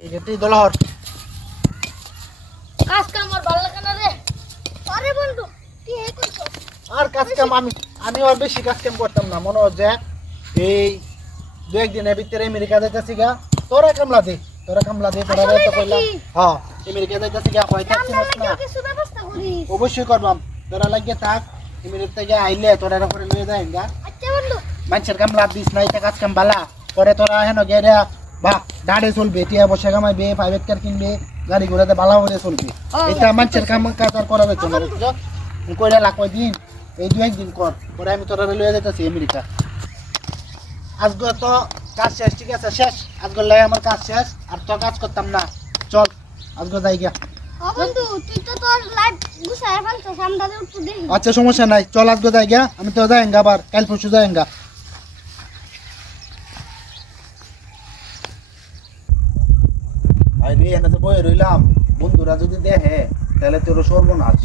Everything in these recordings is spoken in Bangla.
এটাই দলহর কাজ কাম আর ভালো লাগে না রে। আরে বন্ধু তুই এই করছ আর কাজ কাম আমি আর বেশি কাজ কাম করতাম না মনে হচ্ছে এই দু একদিনের ভিতরে আমেরিকা যাইতেছি গা তোরা কামলা দে তোরা তো কইলাম হ্যাঁ আমেরিকা যাইতেছি গা হয় থাকছিস না কিছু ব্যবস্থা করিস। অবশ্যই করবাম তোরা লাগিয়ে থাক আমেরিকা থেকে আইলে তোরা করে লয়ে যায় গা আচ্ছা বন্ধু মানুষের কামলা দিস না এটা কাজ কাম বালা পরে তোরা হেন গেরা বা দাঁড়ে চলবে টিয়া বসে কামাইবে প্রাইভেট কার কিনবে গাড়ি ঘোড়াতে ভালো করে চলবে এটা মানুষের কাম কাজ আর করা যাচ্ছে না বুঝছো কইরা লাখ দিন এই দু একদিন কর পরে আমি তোরা লয়ে যাইতেছি আমেরিকা আজকে তো কাজ শেষ ঠিক আছে শেষ আজকে লাই আমার কাজ শেষ আর তো কাজ করতাম না চল আজকে যাই গিয়া ও বন্ধু তুই তো তোর লাইফ গুছায় ফেলছ সামনে উঠতে দেই। আচ্ছা সমস্যা নাই চল আজকে যাই গিয়া আমি তো যাইঙ্গা আবার কাল পরশু যাইঙ্গা আইনি এনে তো বই রইলাম বন্ধুরা যদি দেখে তাহলে তোর সর্বনাশ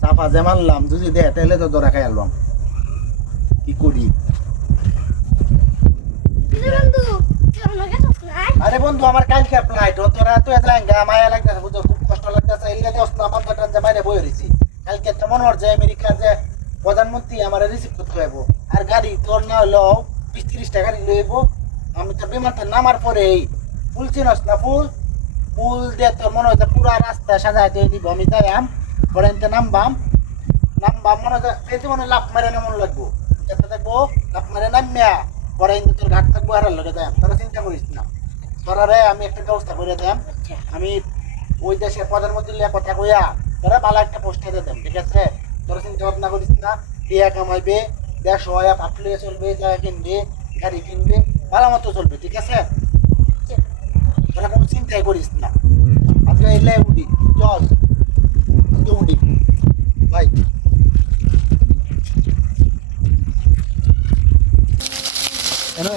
চাপা যে মারলাম যদি দেখে তাহলে তো ধরা খাই আলবাম কি করি বন্ধু তুই আমার কাছে আয়। আরে বন্ধু আমার কালকে ফ্লাইট ও তোরা তো যাইঙ্গা মায়া লাগতেছে বুঝছো খুব কষ্ট লাগতেছে এলিয়া দোস্ত আমার তো ট্রেন বাইরে বই রইছি কালকে তো মনে হচ্ছে আমেরিকার যে প্রধানমন্ত্রী আমার রিসিভ করতে হইব আর গাড়ি তোর না হলো 20-30 টাকা গাড়ি লইব আমি তো বিমানটা নামার পরেই ফুল চিনস না ফুল দিয়ে তোর মনে হচ্ছে পুরা রাস্তা সাজাই দিয়ে দিব আমি যাইম পরে নামবাম মনে হচ্ছে এই মনে লাভ মারে মনে লাগবো যাতে দেখবো লাভ মারে নামিয়া পরে তোর ঘাট থাকবো আর লগে যাইম তোরা চিন্তা করিস না তোরা রে আমি একটা ব্যবস্থা করে দেম আমি ওই দেশের প্রধানমন্ত্রী লিয়া কথা কইয়া তোরা ভালো একটা পোস্টে দেম ঠিক আছে তোরা চিন্তা ভাবনা করিস না টিয়া কামাইবে দেশ হয়া পাটলিয়ে চলবে জায়গা কিনবে গাড়ি কিনবে ভালো মতো চলবে ঠিক আছে তোরা কোনো চিন্তাই করিস না আজকে এলে উঠি চল আজকে উঠি ভাই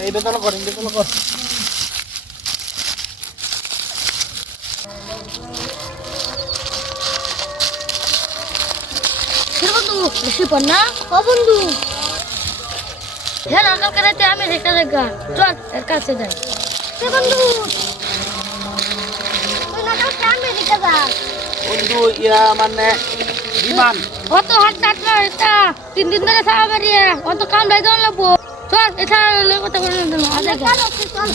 এই বেতন কর বন্ধু বেশি পর না ও বন্ধু হ্যাঁ কালকে রাতে আমি একটা জায়গা চল এর কাছে যাই। বন্ধু তুই না কালকে আমেরিকা যা বন্ধু ইয়া মানে বিমান অত হাত টাটলো এটা 3 দিন ধরে খাওয়া বাড়িয়ে অত কাম লাই দেওয়া লাগবো চল এটা কথা বলে চল